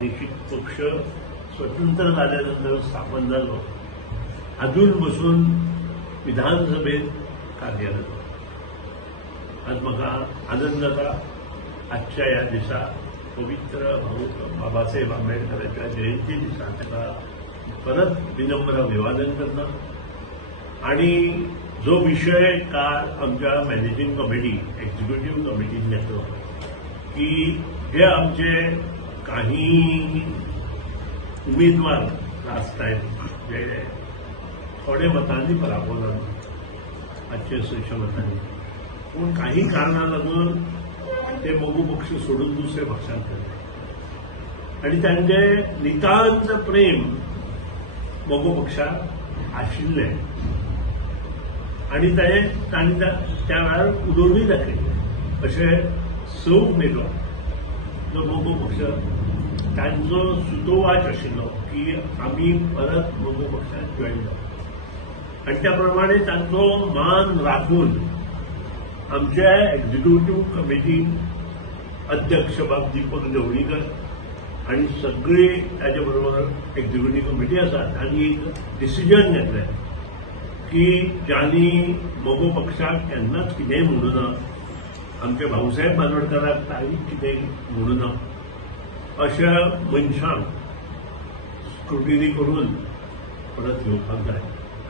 पक्ष स्वतंत्र झाल्यानंतर स्थापन झालो अजून बसून विधानसभेत कार्यरत. आज म्हाका आनंद जाता आजच्या ह्या दिसा पवित्र बाबासाहेब आंबेडकरांच्या जयंती दिसा ताका परत विनम्र अभिवादन करता. आणि जो विषय काल आमच्या मॅनेजिंग कमिटी एक्झिक्युटिव्ह कमिटीन घेतलो की हे आमचे काही उमेदवार आसतात जे थोडे मतांनी पराभव जालो 500-600 मतांनी, पूण काही कारणां लागून ते मोगू पक्ष सोडून दुसरे पक्षांत गेले आणि तांचे नितांत प्रेम मोगू पक्षाक आशिल्ले आणि तांणी त्या वेळार उलोवनूय दाखयले. अशें 6 उमेदवार जो मोगू पक्ष तांचो सुतोवाच आशिल्लो की आमी परत मोगू पक्षांत जॉईन जावं आणि त्या प्रमाणे तांचो मान राखून आमच्या एक्झिक्युटिव्ह कमिटी अध्यक्ष बाब दीपक ढवळीकर आणि सगळी ताचे बरोबर एक्झिक्युटिव्ह कमिटी आसा तांणी एक डिसिजन घेतलें की ज्यांनी मोगू पक्षाक केन्नाच कितेंय म्हणूं ना, आमचे भाऊसाहेब बांदोडकराक काही कितें म्हणूं ना, अशा मनशांक स्क्रुटिनी करून परत घेवपाक जाय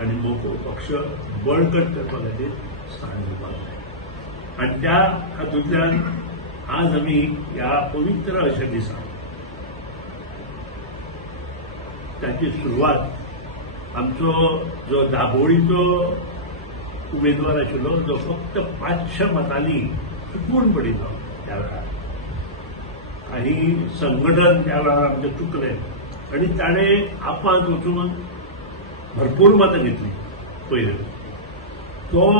आणि मोगो पक्ष बळकट करपा खातीर स्थान दिवपाक जाय. आणि त्या हातूंतल्यान आज आमी ह्या पवित्र अशा दिसा ताची सुरवात आमचो जो दाबोळीचो उमेदवार आशिल्लो जो फक्त 500 मतांनी चुकून पडिल्लो त्या वेळार, काही संघटन त्या वेळार आमचे चुकले आणि ताणें आपांत वचून भरपूर मतां घेतली. पयले तो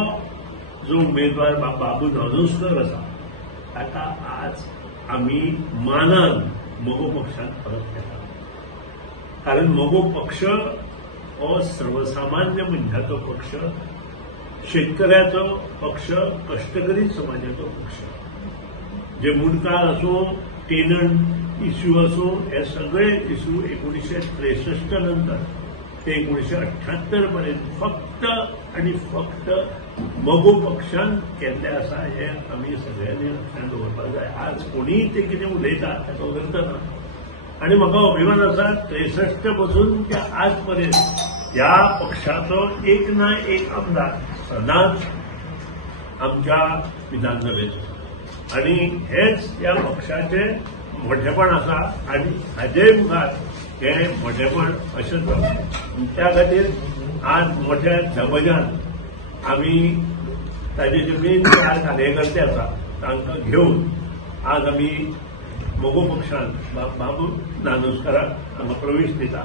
जो उमेदवार बाबू नानोस्कर आसा ताका आज आमी मानान मोगो पक्षांत परत घेता. कारण मोगो पक्ष हो सर्वसामान्य मनशाचो पक्ष, शेतकऱ्याचो पक्ष, कष्टकरी समाजाचो पक्ष. जे मुंडकार असो, टेनंट इश्यू असो, हे सगळे इश्यू 1963 नंतर ते 1978 पर्यंत फक्त आणि फक्त मोगो पक्षान केल्ले आसा हे आमी सगळ्यांनी लक्षांत दवरपाक जाय. आज कोणीय ते कितें उलयता ताका उलयता ना. आणि म्हाका अभिमान आसा 63 पासून ते आज पर्यंत ह्या पक्षाचो एक ना एक आमदार सदांच आमच्या विधानसभेत आणि हेच ह्या पक्षाचे मोठेपण आसा आणि हाजे मुखार हे मोठेपण अशेंच जावचें. त्या खातीर आज मोठ्या दबाज्यान आमी ताजे जे मेन 4 कार्यकर्ते आसा तांकां घेवन आज आमी मोगो पक्षांत बाबू नानोस्कराक हांगा प्रवेश दिता.